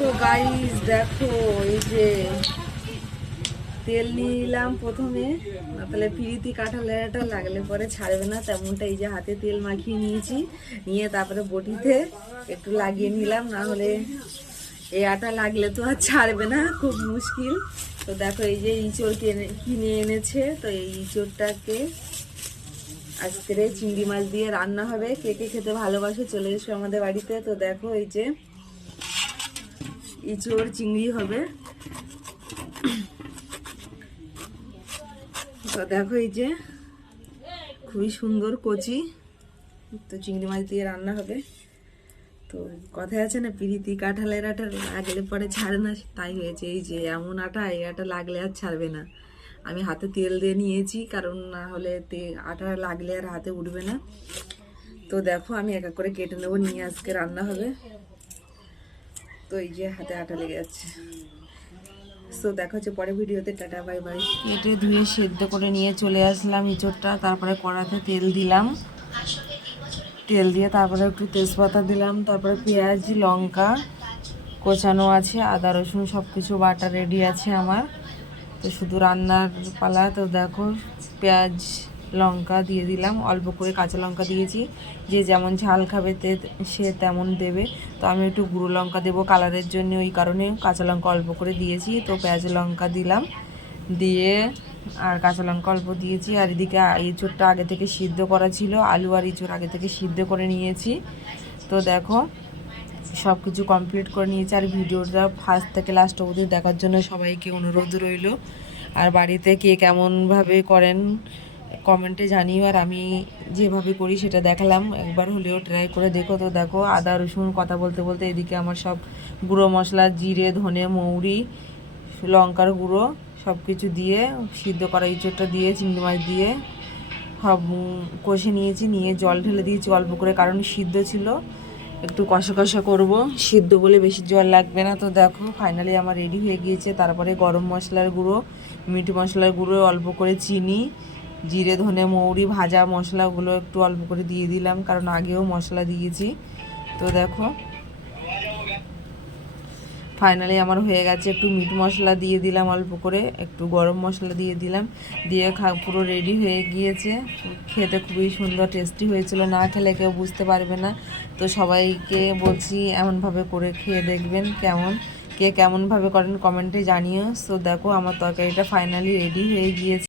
তো গাইস দেখো, এই যে তেল নিয়ে নিলাম প্রথমে, না তাহলে পিরিতি কাঁঠালেটা লাগলে পরে ছাড়বে না, তেমনটা এই যে হাতে তেল মাখিয়ে নিয়েছি, নিয়ে তারপরে বটিতে একটু লাগিয়ে নিলাম, না হলে এই আটা লাগলে তো আর ছাড়বে না, খুব মুশকিল। তো দেখো এই যে ইঁচড় কিনে এনেছে, তো এই ইঁচড়টাকে আজকে চিংড়ি মাছ দিয়ে রান্না হবে। কে কে খেতে ভালোবাসে চলে এসো আমাদের বাড়িতে। তো দেখো এই যে ইঁচড় চিংড়ি হবে। তো দেখো এই যে খুবই সুন্দর কচি, তো চিংড়ি মাছ দিয়ে রান্না হবে। তো কথায় আছে না, পিরিতি কাঁঠালের আটা লাগলে পরে ছাড়ে না, তাই হয়েছে। এই যে এমন আটা, এই আটা লাগলে আর ছাড়বে না। আমি হাতে তেল দিয়ে নিয়েছি, কারণ না হলে আটা লাগলে আর হাতে উঠবে না। তো দেখো আমি এক এক করে কেটে নেবো, নিয়ে আজকে রান্না হবে। তো এই যে হাতে আটা লেগে যাচ্ছে। তো দেখা হচ্ছে পরে ভিডিওতে, টাটা বাই বাই। কেটে ধুয়ে সেদ্ধ করে নিয়ে চলে আসলাম ইঁচড়টা, তারপরে কড়াতে তেল দিলাম, তেল দিয়ে তারপরে একটু তেজপাতা দিলাম, তারপরে পেঁয়াজ লঙ্কা কোচানো আছে, আদা রসুন সব কিছু বাটা রেডি আছে আমার। তো শুধু রান্নার পালা। তো দেখো পেঁয়াজ লঙ্কা দিয়ে দিলাম, অল্প করে কাঁচা লঙ্কা দিয়েছি, যে যেমন ঝাল খাবে সে তেমন দেবে। তো আমি একটু গুঁড়ো লঙ্কা দেবো কালারের জন্য, ওই কারণে কাঁচা লঙ্কা অল্প করে দিয়েছি। তো পেঁয়াজ লঙ্কা দিলাম, দিয়ে আর কাঁচা লঙ্কা অল্প দিয়েছি। আর এদিকে ইঁচড়টা আগে থেকে সিদ্ধ করা ছিল, আলু আর ইঁচড় আগে থেকে সিদ্ধ করে নিয়েছি। তো দেখো সব কিছু কমপ্লিট করে নিয়েছি। আর ভিডিওটা ফার্স্ট থেকে লাস্ট অবধি দেখার জন্য সবাইকে অনুরোধ রইল। আর বাড়িতে কে কেমনভাবে করেন কমেন্টে জানিও। আর আমি যেভাবে করি সেটা দেখালাম, একবার হলেও ট্রাই করে দেখো। তো দেখো আদা রসুন কথা বলতে বলতে এদিকে আমার সব গুঁড়ো মশলা, জিরে ধনে মৌরি লঙ্কার গুঁড়ো সব কিছু দিয়ে সিদ্ধ করা ইঁচড়টা দিয়ে চিংড়ি মাছ দিয়ে সব কষে নিয়েছি, নিয়ে জল ঢেলে দিয়েছি অল্প করে, কারণ সিদ্ধ ছিল, একটু কষা কষা করবো, সিদ্ধ বলে বেশি জল লাগবে না। তো দেখো ফাইনালি আমার রেডি হয়ে গিয়েছে। তারপরে গরম মশলার গুঁড়ো, মিট মশলার গুঁড়ো, অল্প করে চিনি, জিরে ধনে মৌরি ভাজা মশলাগুলো একটু অল্প করে দিয়ে দিলাম, কারণ আগেও মশলা দিয়েছি। তো দেখো ফাইনালি আমার হয়ে গেছে। একটু মিট মশলা দিয়ে দিলাম অল্প করে, একটু গরম মশলা দিয়ে দিলাম, দিয়ে পুরো রেডি হয়ে গিয়েছে। খেতে খুবই সুন্দর টেস্টি হয়েছিল, না খেলে কেউ বুঝতে পারবে না। তো সবাইকে বলছি এমনভাবে করে খেয়ে দেখবেন, কে কেমনভাবে করেন কমেন্টে জানিও। সো দেখো আমার তরকারিটা ফাইনালি রেডি হয়ে গিয়েছে।